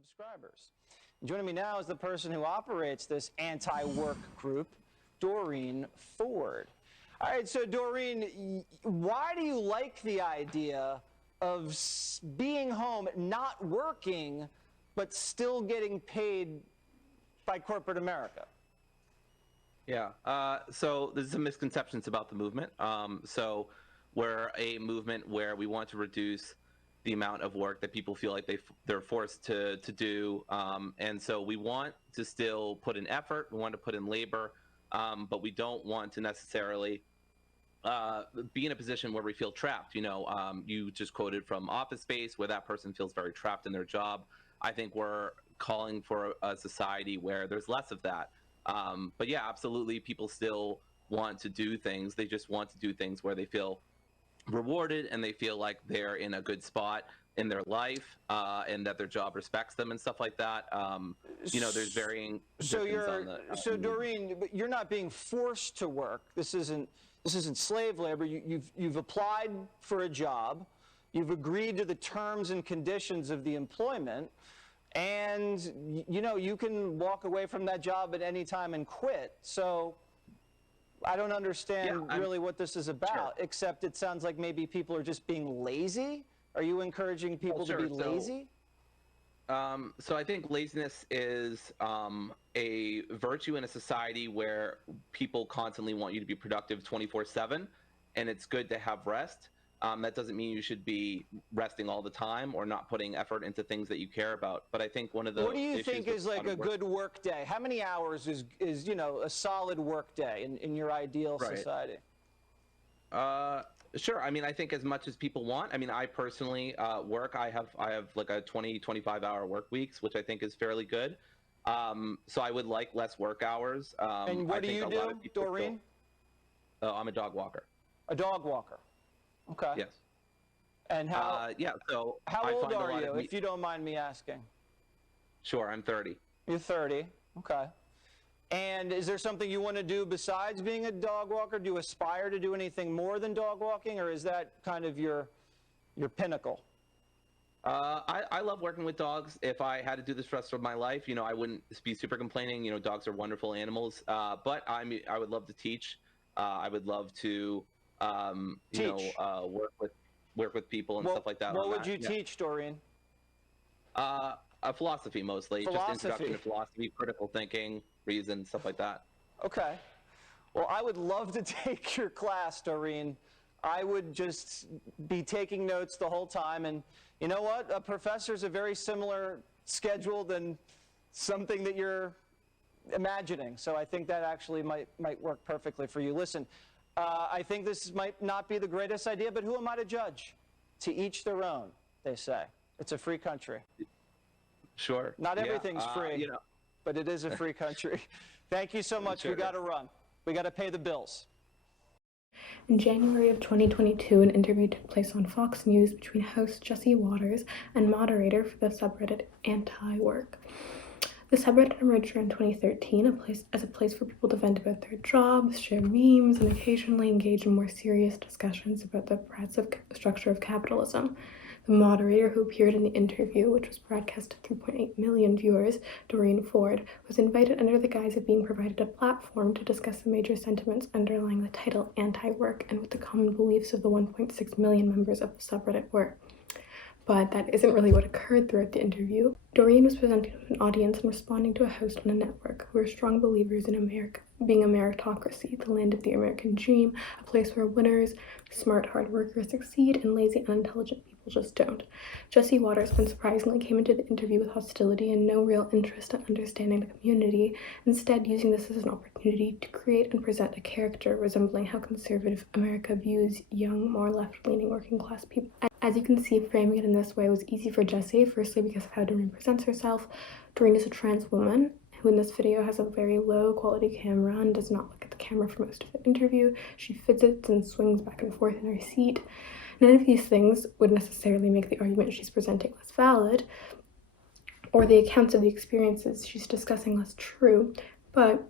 subscribers. Joining me now is the person who operates this anti-work group, Doreen Ford. All right, so Doreen, why do you like the idea of being home, not working, but still getting paid by corporate America? Yeah, so there's some misconceptions about the movement. So we're a movement where we want to reduce the amount of work that people feel like they're forced to do. And so we want to still put in effort, we want to put in labor, but we don't want to necessarily be in a position where we feel trapped. You just quoted from Office Space, where that person feels very trapped in their job. I think we're calling for a society where there's less of that. But yeah, absolutely, people still want to do things. They just want to do things where they feel rewarded and they feel like they're in a good spot in their life, and that their job respects them and stuff like that. There's varying positions on the. So Doreen, but you're not being forced to work. This isn't slave labor. You've applied for a job. You've agreed to the terms and conditions of the employment. And, you can walk away from that job at any time and quit. So I don't understand really what this is about, except it sounds like maybe people are just being lazy. Are you encouraging people to be lazy? So I think laziness is a virtue in a society where people constantly want you to be productive 24/7, and it's good to have rest. That doesn't mean you should be resting all the time or not putting effort into things that you care about. But I think one of the What do you think is like a good work day? How many hours is a solid work day in your ideal society? Sure. I mean, I think as much as people want. I mean, I personally work. I have like a 25 hour work weeks, which I think is fairly good. So I would like less work hours. And what do you do, Doreen? I'm a dog walker. A dog walker. Okay. Yes. And how? So how old are you, if you don't mind me asking? Sure, I'm 30. You're 30. Okay. And is there something you want to do besides being a dog walker? Do you aspire to do anything more than dog walking, or is that kind of your pinnacle? I love working with dogs. If I had to do this for the rest of my life, I wouldn't be super complaining. Dogs are wonderful animals. But I would love to teach. I would love to work with people and stuff like that. What would you teach, Doreen? Philosophy mostly. Just introduction to philosophy, critical thinking, reason, stuff like that. Okay. Well, I would love to take your class, Doreen. I would just be taking notes the whole time. And you know what? A professor's a very similar schedule than something that you're imagining. So I think that actually might work perfectly for you. Listen, I think this might not be the greatest idea, but who am I to judge? To each their own, they say. It's a free country. Sure. Not everything's free, but it is a free country. Thank you so much. Sure. We got to run. We got to pay the bills. In January of 2022, an interview took place on Fox News between host Jesse Waters and moderator for the subreddit Anti-Work. The subreddit emerged around 2013 as a place for people to vent about their jobs, share memes, and occasionally engage in more serious discussions about the oppressive structure of capitalism. The moderator who appeared in the interview, which was broadcast to 3.8 million viewers, Doreen Ford, was invited under the guise of being provided a platform to discuss the major sentiments underlying the title Anti-Work and what the common beliefs of the 1.6 million members of the subreddit were. But that isn't really what occurred throughout the interview. Doreen was presenting to an audience and responding to a host on a network who are strong believers in America being a meritocracy, the land of the American dream, a place where winners, smart, hard workers succeed, and lazy, unintelligent people just don't. Jesse Waters, unsurprisingly, came into the interview with hostility and no real interest in understanding the community, instead using this as an opportunity to create and present a character resembling how conservative America views young, more left-leaning working-class people. As you can see, framing it in this way was easy for Jesse, firstly because of how Doreen presents herself. Doreen is a trans woman who in this video has a very low quality camera and does not look at the camera for most of the interview. She fidgets and swings back and forth in her seat. None of these things would necessarily make the argument she's presenting less valid, or the accounts of the experiences she's discussing less true, but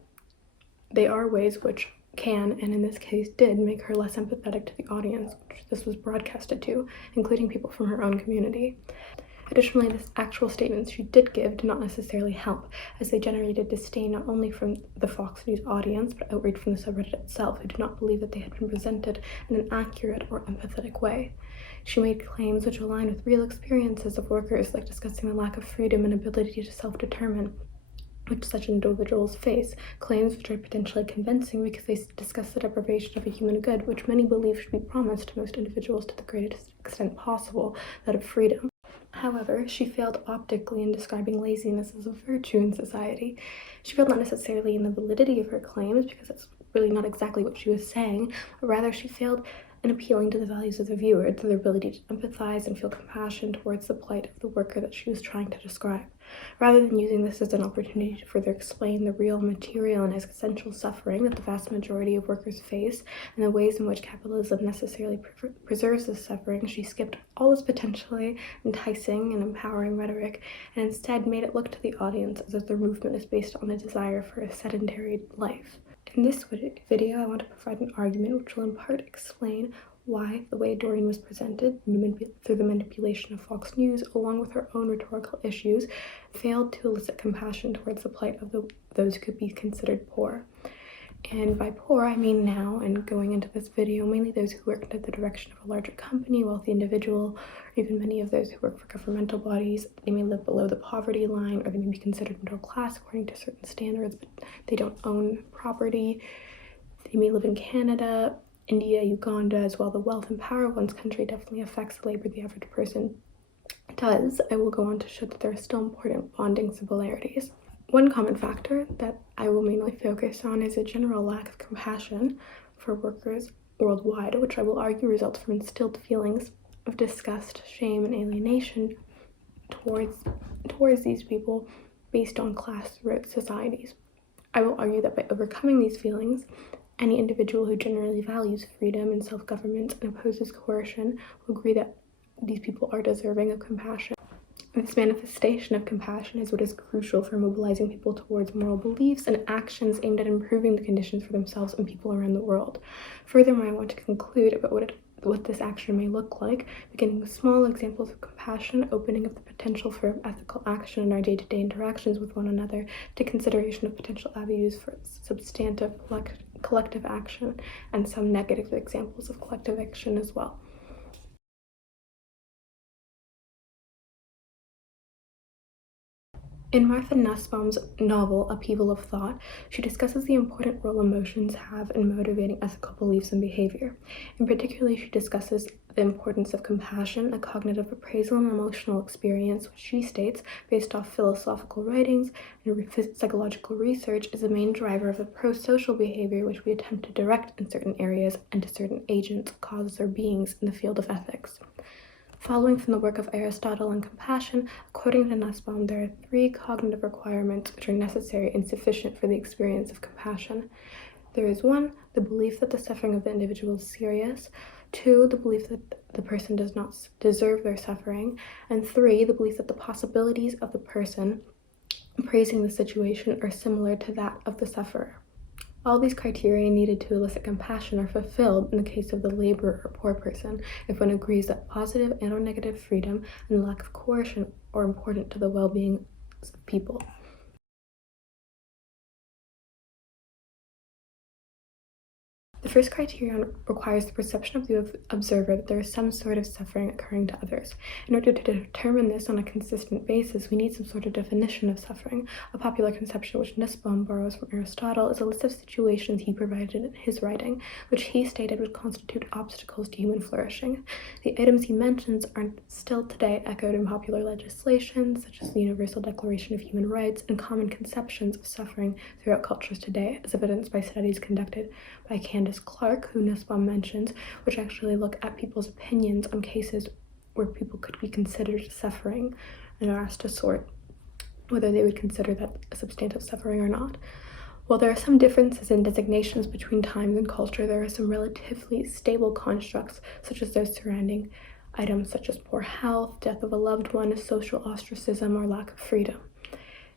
they are ways which can, and in this case did, make her less empathetic to the audience, which this was broadcasted to, including people from her own community. Additionally, the actual statements she did give did not necessarily help, as they generated disdain not only from the Fox News audience, but outrage from the subreddit itself, who did not believe that they had been presented in an accurate or empathetic way. She made claims which aligned with real experiences of workers, like discussing the lack of freedom and ability to self-determine which such individuals face, claims which are potentially convincing because they discuss the deprivation of a human good, which many believe should be promised to most individuals to the greatest extent possible, that of freedom. However, she failed optically in describing laziness as a virtue in society. She failed not necessarily in the validity of her claims, because that's really not exactly what she was saying, but rather she failed in appealing to the values of the viewer, to their ability to empathize and feel compassion towards the plight of the worker that she was trying to describe. Rather than using this as an opportunity to further explain the real material and existential suffering that the vast majority of workers face and the ways in which capitalism necessarily preserves this suffering, she skipped all this potentially enticing and empowering rhetoric and instead made it look to the audience as if the movement is based on a desire for a sedentary life. In this video, I want to provide an argument which will in part explain why the way Doreen was presented through the manipulation of Fox News, along with her own rhetorical issues, failed to elicit compassion towards the plight of those who could be considered poor. And by poor, I mean now, and going into this video, mainly those who work under the direction of a larger company, wealthy individual, or even many of those who work for governmental bodies. They may live below the poverty line, or they may be considered middle class according to certain standards, but they don't own property. They may live in Canada, India, Uganda, as well. The wealth and power of one's country definitely affects the labor the average person does. I will go on to show that there are still important bonding similarities. One common factor that I will mainly focus on is a general lack of compassion for workers worldwide, which I will argue results from instilled feelings of disgust, shame, and alienation towards these people based on class-root societies. I will argue that by overcoming these feelings, any individual who generally values freedom and self-government and opposes coercion will agree that these people are deserving of compassion. This manifestation of compassion is what is crucial for mobilizing people towards moral beliefs and actions aimed at improving the conditions for themselves and people around the world. Furthermore, I want to conclude about what this action may look like, beginning with small examples of compassion, opening up the potential for ethical action in our day-to-day interactions with one another, to consideration of potential avenues for substantive collective action, and some negative examples of collective action as well. In Martha Nussbaum's novel, Upheaval of Thought, she discusses the important role emotions have in motivating ethical beliefs and behavior. In particular, she discusses the importance of compassion, a cognitive appraisal, and emotional experience, which she states, based off philosophical writings and psychological research, is the main driver of the pro-social behavior which we attempt to direct in certain areas and to certain agents, causes, or beings in the field of ethics. Following from the work of Aristotle on compassion, according to Nussbaum, there are 3 cognitive requirements which are necessary and sufficient for the experience of compassion. There is 1, the belief that the suffering of the individual is serious, 2, the belief that the person does not deserve their suffering, and 3, the belief that the possibilities of the person appraising the situation are similar to that of the sufferer. All these criteria needed to elicit compassion are fulfilled in the case of the laborer or poor person if one agrees that positive and or negative freedom and lack of coercion are important to the well-being of people. The first criterion requires the perception of the observer that there is some sort of suffering occurring to others. In order to determine this on a consistent basis, we need some sort of definition of suffering. A popular conception which Nussbaum borrows from Aristotle is a list of situations he provided in his writing, which he stated would constitute obstacles to human flourishing. The items he mentions are still today echoed in popular legislation, such as the Universal Declaration of Human Rights, and common conceptions of suffering throughout cultures today, as evidenced by studies conducted by Candace Clark, who Nussbaum mentions, which actually look at people's opinions on cases where people could be considered suffering and are asked to sort whether they would consider that a substantive suffering or not. While there are some differences in designations between times and culture, there are some relatively stable constructs, such as those surrounding items such as poor health, death of a loved one, social ostracism, or lack of freedom.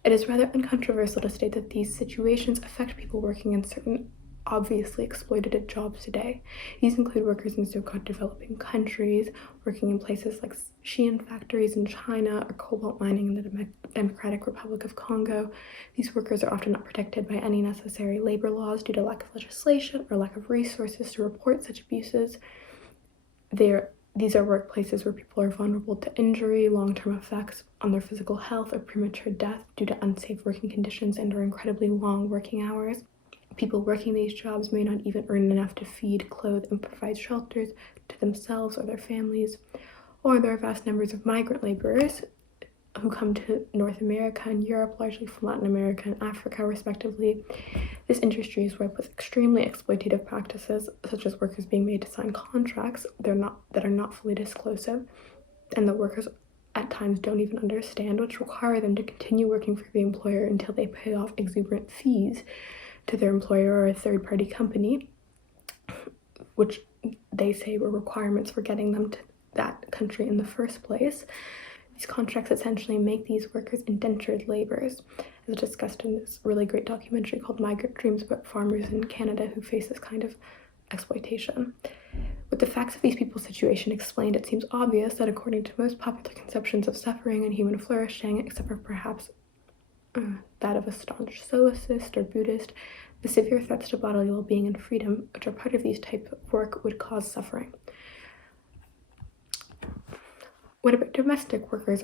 It is rather uncontroversial to state that these situations affect people working in certain obviously exploitative jobs today. These include workers in so-called developing countries, working in places like Shein factories in China or cobalt mining in the Democratic Republic of Congo. These workers are often not protected by any necessary labor laws due to lack of legislation or lack of resources to report such abuses. These are workplaces where people are vulnerable to injury, long-term effects on their physical health, or premature death due to unsafe working conditions and or incredibly long working hours. People working these jobs may not even earn enough to feed, clothe, and provide shelters to themselves or their families. Or there are vast numbers of migrant laborers who come to North America and Europe, largely from Latin America and Africa, respectively. This industry is ripe with extremely exploitative practices, such as workers being made to sign contracts that are not fully disclosive, and the workers at times don't even understand, which require them to continue working for the employer until they pay off exuberant fees to their employer or a third-party company, which they say were requirements for getting them to that country in the first place. These contracts essentially make these workers indentured laborers, as discussed in this really great documentary called Migrant Dreams about farmers in Canada who face this kind of exploitation. With the facts of these people's situation explained, it seems obvious that according to most popular conceptions of suffering and human flourishing, except for perhaps that of a staunch Stoicist or Buddhist, the severe threats to bodily well-being and freedom, which are part of these types of work, would cause suffering. What about domestic workers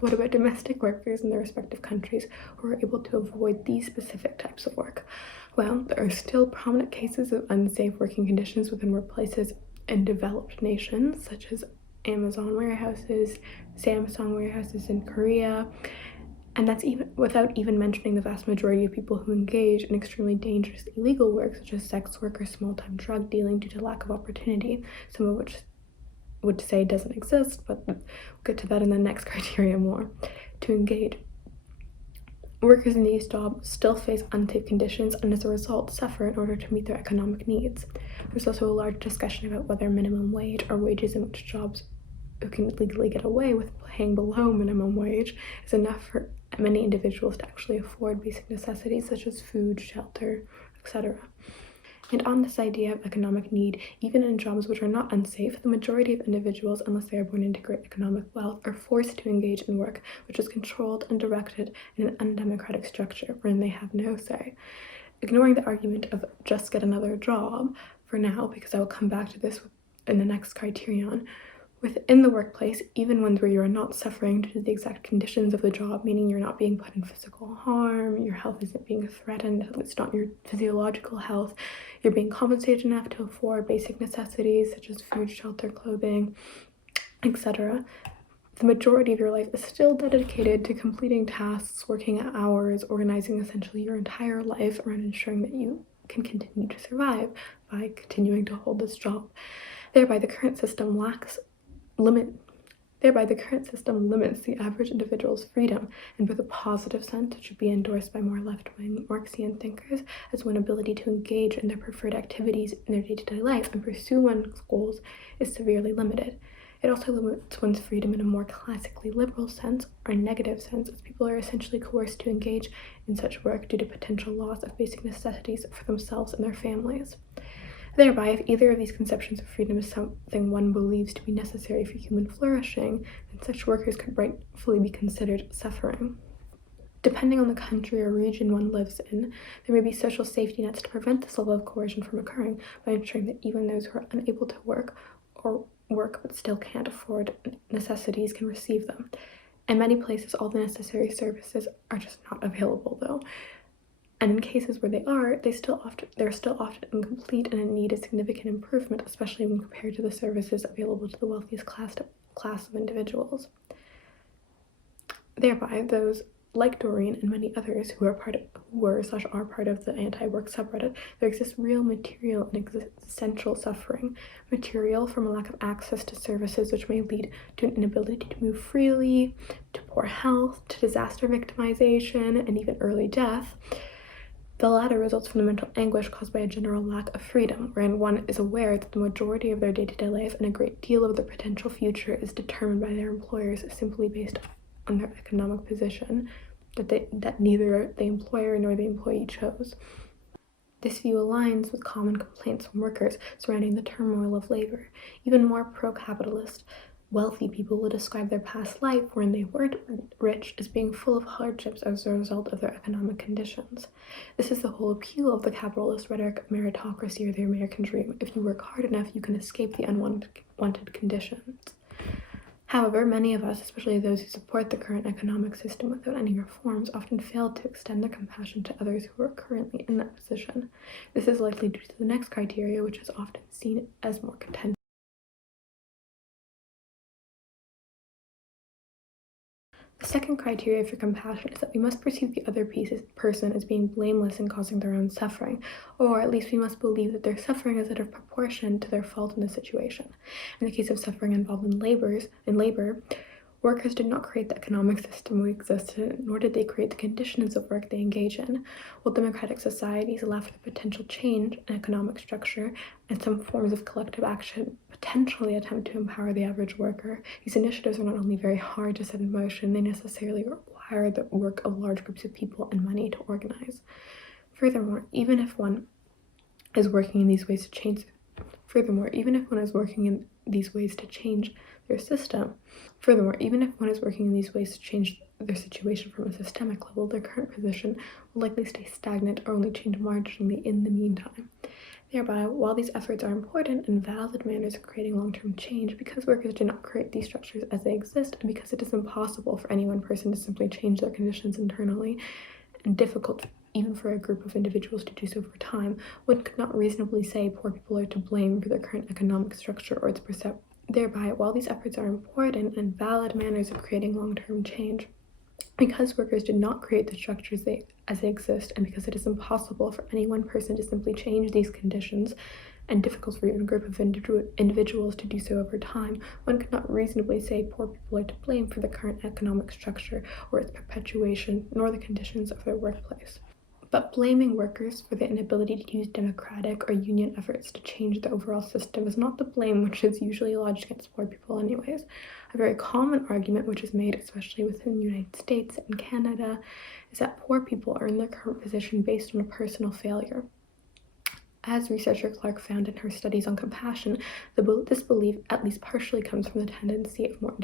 What about domestic workers in their respective countries who are able to avoid these specific types of work? Well, there are still prominent cases of unsafe working conditions within workplaces in developed nations, such as Amazon warehouses, Samsung warehouses in Korea, and that's even without even mentioning the vast majority of people who engage in extremely dangerous illegal work, such as sex work or small-time drug dealing due to lack of opportunity, some of which would say doesn't exist, but we'll get to that in the next criteria more. To engage. Workers in these jobs still face unsafe conditions and as a result suffer in order to meet their economic needs. There's also a large discussion about whether minimum wage or wages in which jobs who can legally get away with paying below minimum wage is enough for many individuals to actually afford basic necessities such as food, shelter, etc. And on this idea of economic need, even in jobs which are not unsafe, the majority of individuals, unless they are born into great economic wealth, are forced to engage in work which is controlled and directed in an undemocratic structure wherein they have no say. Ignoring the argument of just get another job for now, because I will come back to this in the next criterion, within the workplace, even ones where you are not suffering due to the exact conditions of the job, meaning you're not being put in physical harm, your health isn't being threatened, at least not your physiological health, you're being compensated enough to afford basic necessities such as food, shelter, clothing, etc. The majority of your life is still dedicated to completing tasks, working at hours, organizing essentially your entire life around ensuring that you can continue to survive by continuing to hold this job. Thereby, the current system limits the average individual's freedom in both a positive sense, which should be endorsed by more left-wing Marxian thinkers, as one ability to engage in their preferred activities in their day-to-day life and pursue one's goals is severely limited. It also limits one's freedom in a more classically liberal sense or negative sense, as people are essentially coerced to engage in such work due to potential loss of basic necessities for themselves and their families. Thereby, if either of these conceptions of freedom is something one believes to be necessary for human flourishing, then such workers could rightfully be considered suffering. Depending on the country or region one lives in, there may be social safety nets to prevent this level of coercion from occurring by ensuring that even those who are unable to work or work but still can't afford necessities can receive them. In many places, all the necessary services are just not available, though. And in cases where they're still often incomplete and in need of significant improvement, especially when compared to the services available to the wealthiest class of individuals. Thereby, those like Doreen and many others who are part of the anti-work subreddit, there exists real material and existential suffering. Material from a lack of access to services which may lead to an inability to move freely, to poor health, to disaster victimization, and even early death. The latter results from the mental anguish caused by a general lack of freedom, wherein one is aware that the majority of their day-to-day life and a great deal of their potential future is determined by their employers simply based on their economic position that neither the employer nor the employee chose. This view aligns with common complaints from workers surrounding the turmoil of labor. Even more pro-capitalist, wealthy people will describe their past life when they weren't rich as being full of hardships as a result of their economic conditions. This is the whole appeal of the capitalist rhetoric of meritocracy or the American dream. If you work hard enough, you can escape the unwanted conditions. However, many of us, especially those who support the current economic system without any reforms, often fail to extend their compassion to others who are currently in that position. This is likely due to the next criteria, which is often seen as more contentious. The second criteria for compassion is that we must perceive the other person as being blameless in causing their own suffering, or at least we must believe that their suffering is out of proportion to their fault in the situation. In the case of suffering involved in labor, workers did not create the economic system we exist in, nor did they create the conditions of work they engage in. While democratic societies allow for the potential change in economic structure and some forms of collective action potentially attempt to empower the average worker, these initiatives are not only very hard to set in motion, they necessarily require the work of large groups of people and money to organize. Furthermore, even if one is working in these ways to change their system, their situation from a systemic level, their current position will likely stay stagnant or only change marginally in the meantime. Thereby, while these efforts are important and valid manners of creating long-term change, because workers do not create these structures as they exist, and because it is impossible for any one person to simply change their conditions internally, and difficult even for a group of individuals to do so over time, one could not reasonably say poor people are to blame for their current economic structure or its perception. Thereby, while these efforts are important and valid manners of creating long-term change, because workers did not create the structures as they exist, and because it is impossible for any one person to simply change these conditions, and difficult for even a group of individuals to do so over time, one could not reasonably say poor people are to blame for the current economic structure or its perpetuation, nor the conditions of their workplace. But blaming workers for the inability to use democratic or union efforts to change the overall system is not the blame which is usually lodged against poor people anyways. A very common argument which is made, especially within the United States and Canada, is that poor people are in their current position based on a personal failure. As researcher Clark found in her studies on compassion, this belief at least partially comes from the tendency of more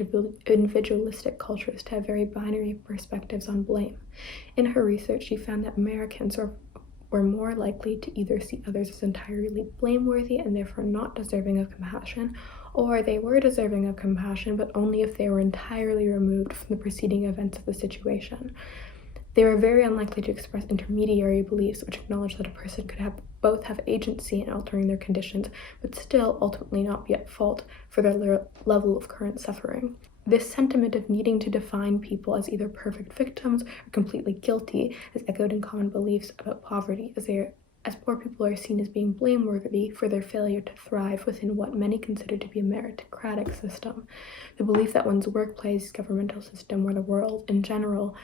individualistic cultures to have very binary perspectives on blame. In her research, she found that Americans were more likely to either see others as entirely blameworthy and therefore not deserving of compassion, or they were deserving of compassion, but only if they were entirely removed from the preceding events of the situation. They were very unlikely to express intermediary beliefs which acknowledge that a person could both have agency in altering their conditions, but still ultimately not be at fault for their level of current suffering. This sentiment of needing to define people as either perfect victims or completely guilty is echoed in common beliefs about poverty, as poor people are seen as being blameworthy for their failure to thrive within what many consider to be a meritocratic system. The belief that one's workplace, governmental system, or the world in general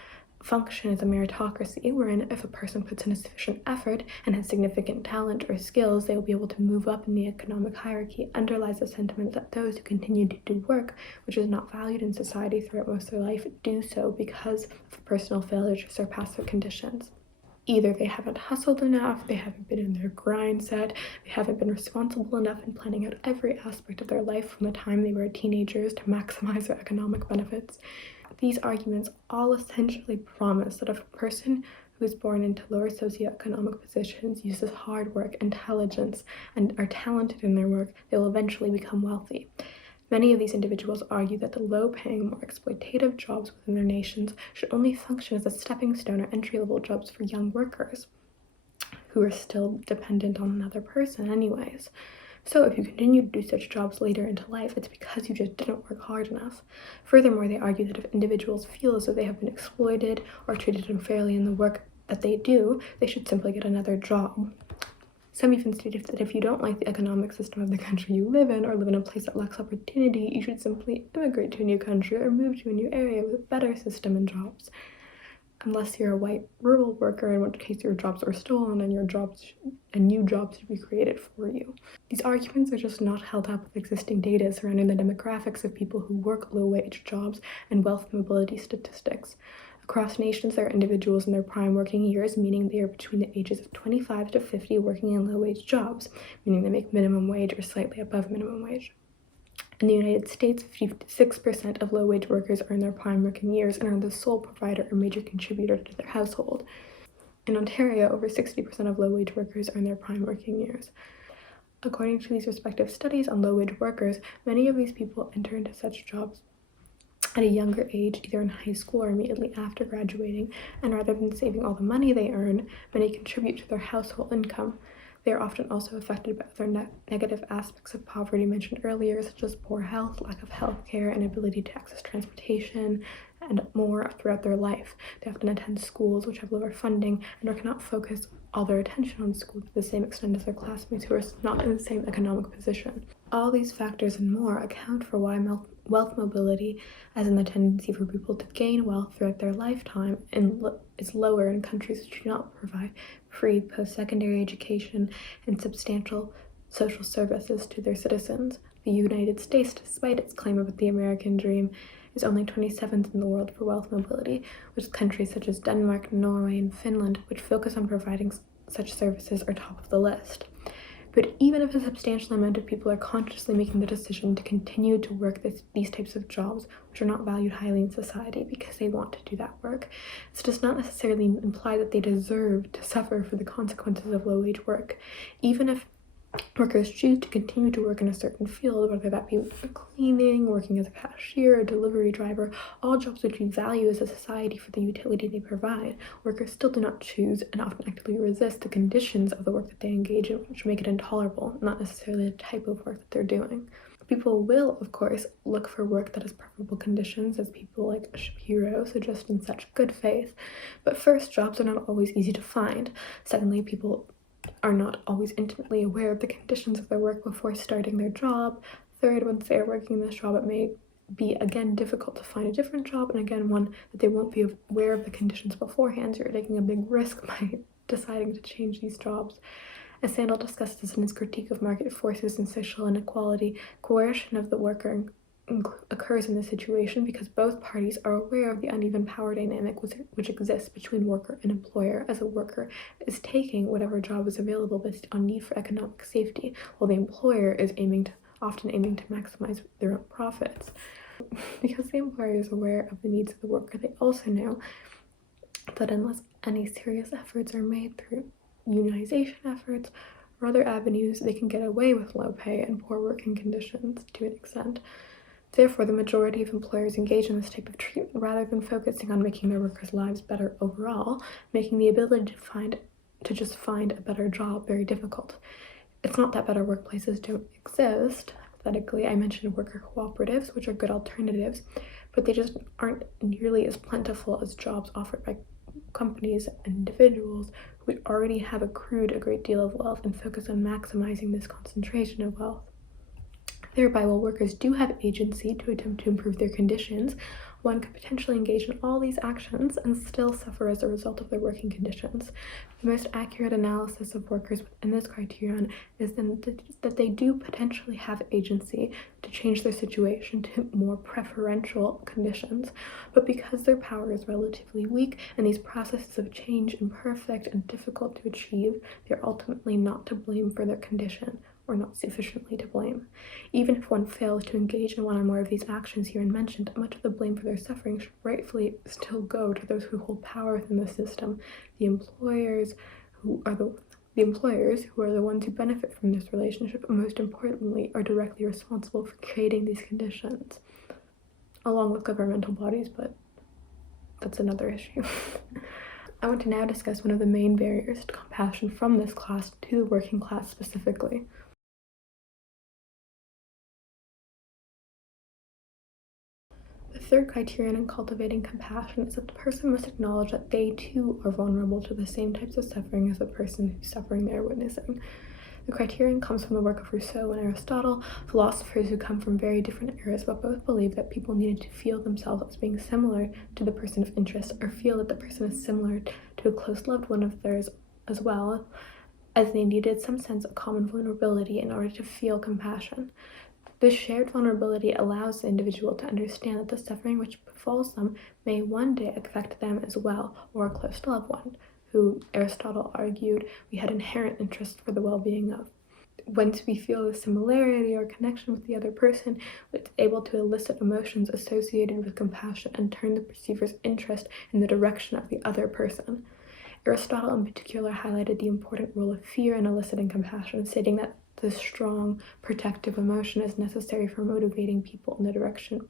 function as a meritocracy, wherein if a person puts in a sufficient effort and has significant talent or skills, they will be able to move up in the economic hierarchy, underlies the sentiment that those who continue to do work which is not valued in society throughout most of their life do so because of personal failure to surpass their conditions. Either they haven't hustled enough, they haven't been in their grind set, they haven't been responsible enough in planning out every aspect of their life from the time they were teenagers to maximize their economic benefits. These arguments all essentially promise that if a person who is born into lower socioeconomic positions uses hard work, intelligence, and are talented in their work, they will eventually become wealthy. Many of these individuals argue that the low-paying, more exploitative jobs within their nations should only function as a stepping stone or entry-level jobs for young workers who are still dependent on another person anyways. So if you continue to do such jobs later into life, it's because you just didn't work hard enough. Furthermore, they argue that if individuals feel as though they have been exploited or treated unfairly in the work that they do, they should simply get another job. Some even state that if you don't like the economic system of the country you live in or live in a place that lacks opportunity, you should simply immigrate to a new country or move to a new area with a better system and jobs. unless you're a white rural worker, in which case your jobs are stolen and new jobs should be created for you. These arguments are just not held up with existing data surrounding the demographics of people who work low-wage jobs and wealth mobility statistics. Across nations, there are individuals in their prime working years, meaning they are between the ages of 25 to 50 working in low-wage jobs, meaning they make minimum wage or slightly above minimum wage. In the United States, 56% of low-wage workers are in their prime working years and are the sole provider or major contributor to their household. In Ontario, over 60% of low-wage workers are in their prime working years. According to these respective studies on low-wage workers, many of these people enter into such jobs at a younger age, either in high school or immediately after graduating, and rather than saving all the money they earn, many contribute to their household income. They are often also affected by other negative aspects of poverty mentioned earlier, such as poor health, lack of health care, inability to access transportation, and more throughout their life. They often attend schools which have lower funding and or cannot focus all their attention on school to the same extent as their classmates who are not in the same economic position. All these factors and more account for why wealth mobility, as in the tendency for people to gain wealth throughout their lifetime, is lower in countries which do not provide free post-secondary education and substantial social services to their citizens. The United States, despite its claim of the American dream, is only 27th in the world for wealth mobility, with countries such as Denmark, Norway, and Finland, which focus on providing such services, are top of the list. But even if a substantial amount of people are consciously making the decision to continue to work these types of jobs, which are not valued highly in society because they want to do that work, this does not necessarily imply that they deserve to suffer for the consequences of low-wage work. Even if workers choose to continue to work in a certain field, whether that be cleaning, working as a cashier, a delivery driver, all jobs which we value as a society for the utility they provide, workers still do not choose and often actively resist the conditions of the work that they engage in, which make it intolerable, not necessarily the type of work that they're doing. People will, of course, look for work that has preferable conditions, as people like Shapiro suggest in such good faith. But first, jobs are not always easy to find. Secondly, people are not always intimately aware of the conditions of their work before starting their job. Third, once they are working this job, it may be again difficult to find a different job, and again one that they won't be aware of the conditions beforehand, so you're taking a big risk by deciding to change these jobs. As Sandel discusses in his critique of market forces and social inequality, coercion of the worker occurs in this situation because both parties are aware of the uneven power dynamic which exists between worker and employer, as a worker is taking whatever job is available based on need for economic safety, while the employer is often aiming to maximize their own profits. Because the employer is aware of the needs of the worker, they also know that unless any serious efforts are made through unionization efforts or other avenues, they can get away with low pay and poor working conditions to an extent. Therefore, the majority of employers engage in this type of treatment rather than focusing on making their workers' lives better overall, making the ability to just find a better job very difficult. It's not that better workplaces don't exist. Hypothetically, I mentioned worker cooperatives, which are good alternatives, but they just aren't nearly as plentiful as jobs offered by companies and individuals who already have accrued a great deal of wealth and focus on maximizing this concentration of wealth. Thereby, while workers do have agency to attempt to improve their conditions, one could potentially engage in all these actions and still suffer as a result of their working conditions. The most accurate analysis of workers within this criterion is then that they do potentially have agency to change their situation to more preferential conditions, but because their power is relatively weak and these processes of change imperfect and difficult to achieve, they're ultimately not to blame for their condition, or not sufficiently to blame. Even if one fails to engage in one or more of these actions herein mentioned, much of the blame for their suffering should rightfully still go to those who hold power within the system, the employers who are the ones who benefit from this relationship, and most importantly are directly responsible for creating these conditions, along with governmental bodies, but that's another issue. I want to now discuss one of the main barriers to compassion from this class to the working class specifically. The third criterion in cultivating compassion is that the person must acknowledge that they too are vulnerable to the same types of suffering as the person whose suffering they are witnessing. The criterion comes from the work of Rousseau and Aristotle, philosophers who come from very different eras but both believed that people needed to feel themselves as being similar to the person of interest, or feel that the person is similar to a close loved one of theirs as well, as they needed some sense of common vulnerability in order to feel compassion. This shared vulnerability allows the individual to understand that the suffering which befalls them may one day affect them as well, or a close loved one, who Aristotle argued we had inherent interest for the well-being of. Once we feel a similarity or connection with the other person, it's able to elicit emotions associated with compassion and turn the perceiver's interest in the direction of the other person. Aristotle in particular highlighted the important role of fear in eliciting compassion, stating that this strong, protective emotion is necessary for motivating people in the direction.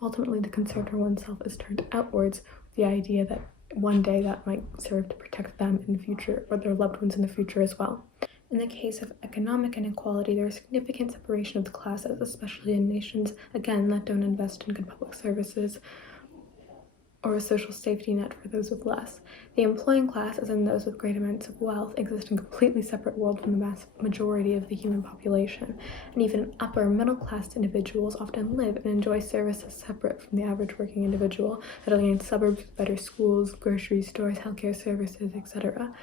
Ultimately, the concern for oneself is turned outwards, with the idea that one day that might serve to protect them in the future, or their loved ones in the future as well. In the case of economic inequality, there is significant separation of the classes, especially in nations, again, that don't invest in good public services or a social safety net for those with less. The employing class, as in those with great amounts of wealth, exist in a completely separate world from the vast majority of the human population, and even upper middle-class individuals often live and enjoy services separate from the average working individual that are in suburbs with better schools, grocery stores, healthcare services, etc.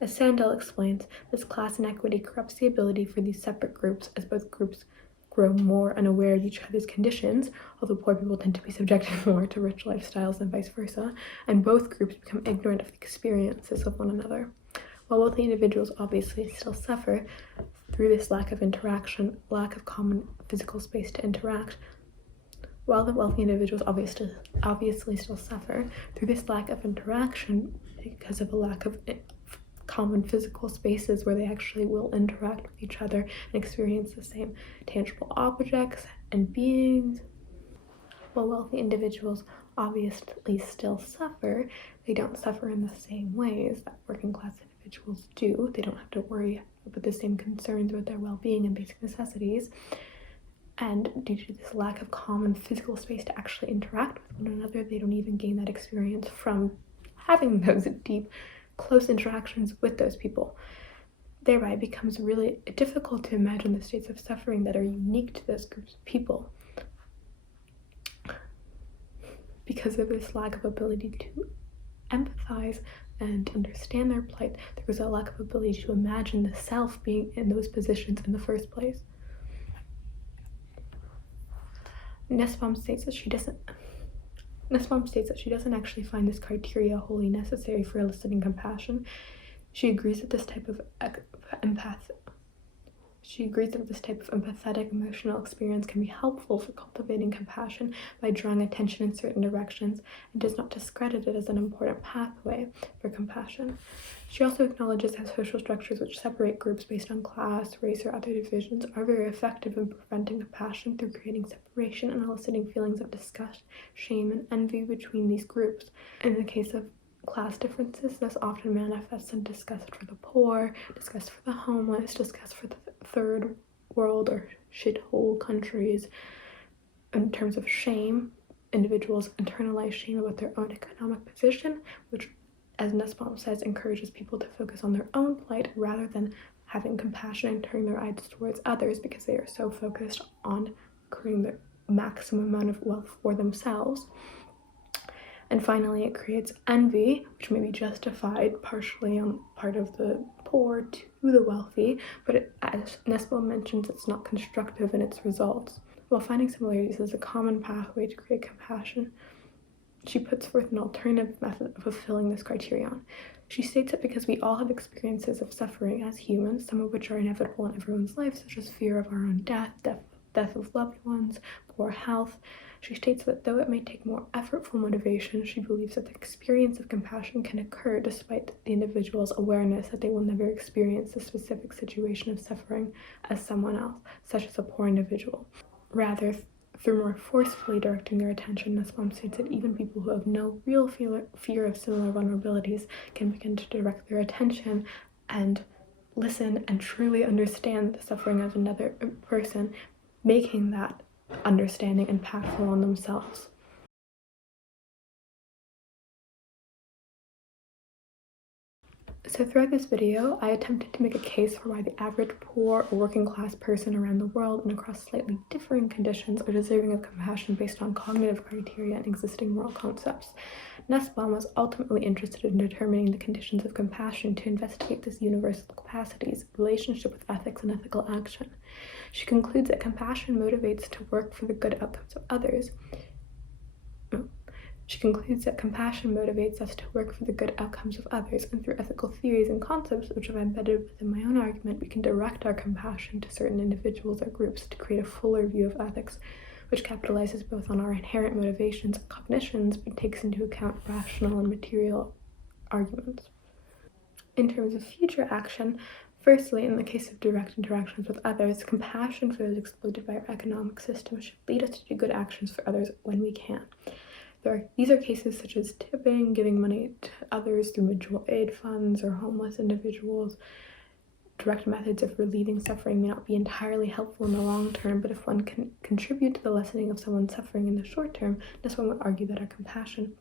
As Sandel explains, this class inequity corrupts the ability for these separate groups, as both groups grow more unaware of each other's conditions, although poor people tend to be subjected more to rich lifestyles and vice versa, and both groups become ignorant of the experiences of one another. While wealthy individuals obviously still suffer through this lack of interaction, lack of common physical space to interact, while the wealthy individuals obviously still suffer through this lack of interaction because of a lack of common physical spaces where they actually will interact with each other and experience the same tangible objects and beings. While wealthy individuals obviously still suffer, they don't suffer in the same ways that working class individuals do. They don't have to worry about the same concerns with their well-being and basic necessities. And due to this lack of common physical space to actually interact with one another, they don't even gain that experience from having those deep, close interactions with those people. Thereby, it becomes really difficult to imagine the states of suffering that are unique to those groups of people. Because of this lack of ability to empathize and understand their plight, there was a lack of ability to imagine the self being in those positions in the first place. Nussbaum states that she doesn't actually find this criteria wholly necessary for eliciting compassion. She agrees that this type of empathetic emotional experience can be helpful for cultivating compassion by drawing attention in certain directions, and does not discredit it as an important pathway for compassion. She also acknowledges how social structures which separate groups based on class, race, or other divisions are very effective in preventing compassion through creating separation and eliciting feelings of disgust, shame, and envy between these groups. In the case of class differences, this often manifests in disgust for the poor, disgust for the homeless, disgust for the third world or shithole countries. In terms of shame, individuals internalize shame about their own economic position, which, as Nussbaum says, encourages people to focus on their own plight rather than having compassion and turning their eyes towards others, because they are so focused on creating the maximum amount of wealth for themselves. And finally, it creates envy, which may be justified partially on part of the poor to the wealthy, but as Nussbaum mentions, it's not constructive in its results. While finding similarities is a common pathway to create compassion, she puts forth an alternative method of fulfilling this criterion. She states that because we all have experiences of suffering as humans, some of which are inevitable in everyone's life, such as fear of our own death of loved ones, poor health, she states that though it may take more effortful motivation, she believes that the experience of compassion can occur despite the individual's awareness that they will never experience the specific situation of suffering as someone else, such as a poor individual. Rather, through more forcefully directing their attention, Nussbaum states that even people who have no real fear of similar vulnerabilities can begin to direct their attention and listen and truly understand the suffering of another person, making that understanding impactful on themselves. So throughout this video, I attempted to make a case for why the average poor or working class person around the world and across slightly differing conditions are deserving of compassion based on cognitive criteria and existing moral concepts. Nussbaum was ultimately interested in determining the conditions of compassion to investigate this universal capacity's relationship with ethics and ethical action. She concludes that compassion motivates to work for the good outcomes of others. She concludes that compassion motivates us to work for the good outcomes of others, and through ethical theories and concepts which I've embedded within my own argument, we can direct our compassion to certain individuals or groups to create a fuller view of ethics, which capitalizes both on our inherent motivations and cognitions, but takes into account rational and material arguments. In terms of future action, firstly, in the case of direct interactions with others, compassion for those exploited by our economic system should lead us to do good actions for others when we can. These are cases such as tipping, giving money to others through mutual aid funds, or homeless individuals. Direct methods of relieving suffering may not be entirely helpful in the long term, but if one can contribute to the lessening of someone's suffering in the short term, this one would argue that our compassion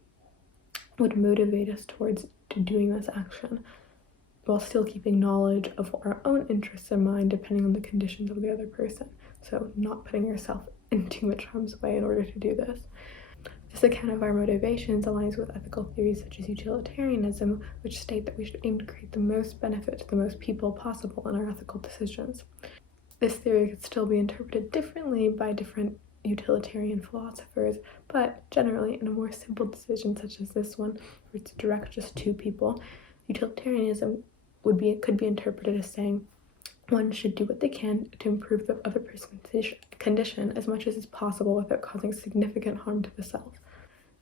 would motivate us towards doing this action, while still keeping knowledge of our own interests in mind depending on the conditions of the other person. So not putting yourself in too much harm's way in order to do this. This account of our motivations aligns with ethical theories such as utilitarianism, which state that we should aim to create the most benefit to the most people possible in our ethical decisions. This theory could still be interpreted differently by different utilitarian philosophers, but generally in a more simple decision such as this one, where it's direct just two people, utilitarianism could be interpreted as saying one should do what they can to improve the other person's condition as much as is possible without causing significant harm to the self.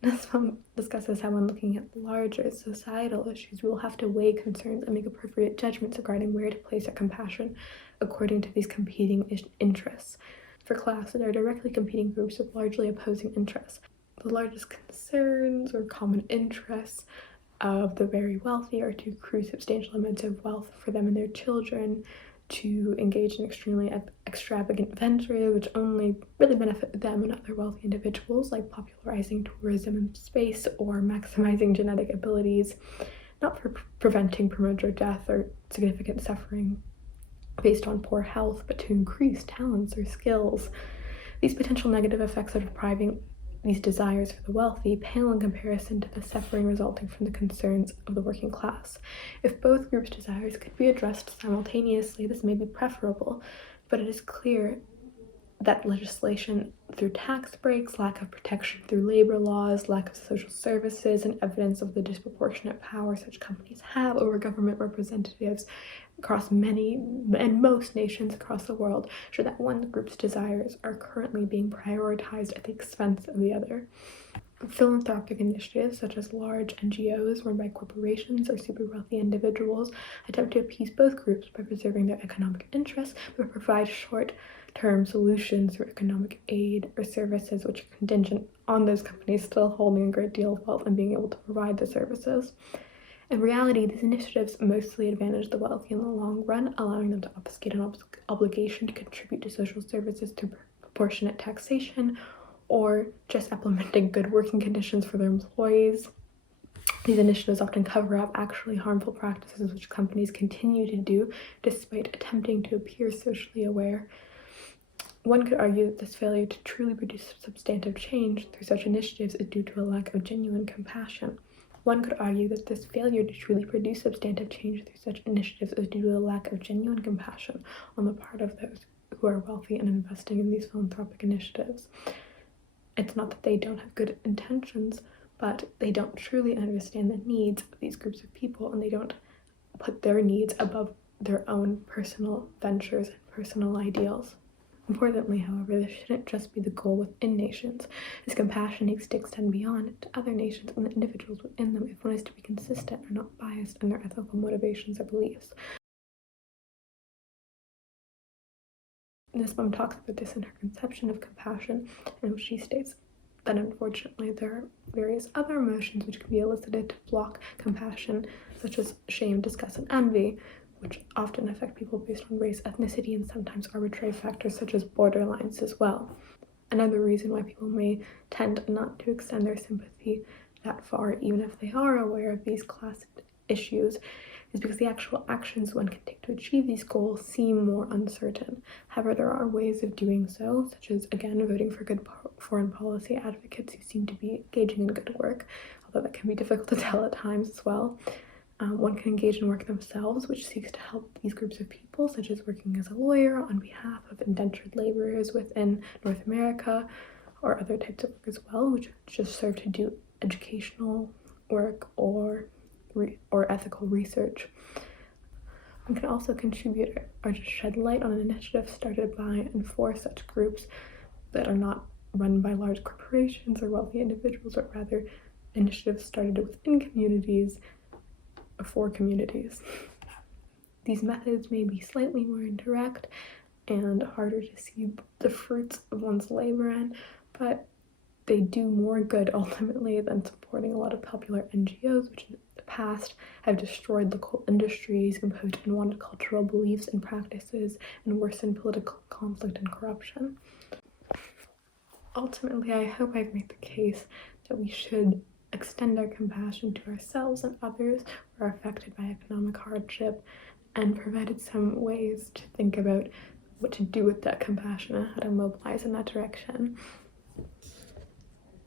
Nussbaum discusses how when looking at larger societal issues, we will have to weigh concerns and make appropriate judgments regarding where to place our compassion according to these competing interests. For class, there are directly competing groups with largely opposing interests. The largest concerns or common interests of the very wealthy are to accrue substantial amounts of wealth for them and their children, to engage in extremely extravagant ventures which only really benefit them and other wealthy individuals, like popularizing tourism in space or maximizing genetic abilities, not for preventing premature death or significant suffering based on poor health, but to increase talents or skills. These potential negative effects of depriving these desires for the wealthy pale in comparison to the suffering resulting from the concerns of the working class. If both groups' desires could be addressed simultaneously, this may be preferable, but it is clear that legislation through tax breaks, lack of protection through labor laws, lack of social services, and evidence of the disproportionate power such companies have over government representatives across many and most nations across the world show that one group's desires are currently being prioritized at the expense of the other. Philanthropic initiatives such as large NGOs run by corporations or super wealthy individuals attempt to appease both groups by preserving their economic interests, but provide short-term solutions through economic aid or services which are contingent on those companies still holding a great deal of wealth and being able to provide the services. In reality, these initiatives mostly advantage the wealthy in the long run, allowing them to obfuscate an obligation to contribute to social services through proportionate taxation or just implementing good working conditions for their employees. These initiatives often cover up actually harmful practices which companies continue to do despite attempting to appear socially aware. One could argue that this failure to truly produce substantive change through such initiatives is due to a lack of genuine compassion. One could argue that this failure to truly produce substantive change through such initiatives is due to a lack of genuine compassion on the part of those who are wealthy and investing in these philanthropic initiatives. It's not that they don't have good intentions, but they don't truly understand the needs of these groups of people, and they don't put their needs above their own personal ventures and personal ideals. Importantly, however, this shouldn't just be the goal within nations, as compassion needs to extend beyond to other nations and the individuals within them if one is to be consistent or not biased in their ethical motivations or beliefs. Nussbaum talks about this in her conception of compassion, in which she states that unfortunately there are various other emotions which can be elicited to block compassion, such as shame, disgust, and envy, which often affect people based on race, ethnicity, and sometimes arbitrary factors such as borderlines as well. Another reason why people may tend not to extend their sympathy that far, even if they are aware of these class issues, is because the actual actions one can take to achieve these goals seem more uncertain. However, there are ways of doing so, such as, again, voting for good foreign policy advocates who seem to be engaging in good work, although that can be difficult to tell at times as well. One can engage in work themselves, which seeks to help these groups of people, such as working as a lawyer on behalf of indentured laborers within North America, or other types of work as well, which just serve to do educational work or ethical research. One can also contribute or just shed light on an initiative started by and for such groups that are not run by large corporations or wealthy individuals, but rather initiatives started within communities for communities. These methods may be slightly more indirect and harder to see the fruits of one's labor in, but they do more good ultimately than supporting a lot of popular NGOs, which in the past have destroyed local industries, imposed unwanted cultural beliefs and practices, and worsened political conflict and corruption. Ultimately, I hope I've made the case that we should extend our compassion to ourselves and others who are affected by economic hardship, and provided some ways to think about what to do with that compassion and how to mobilize in that direction.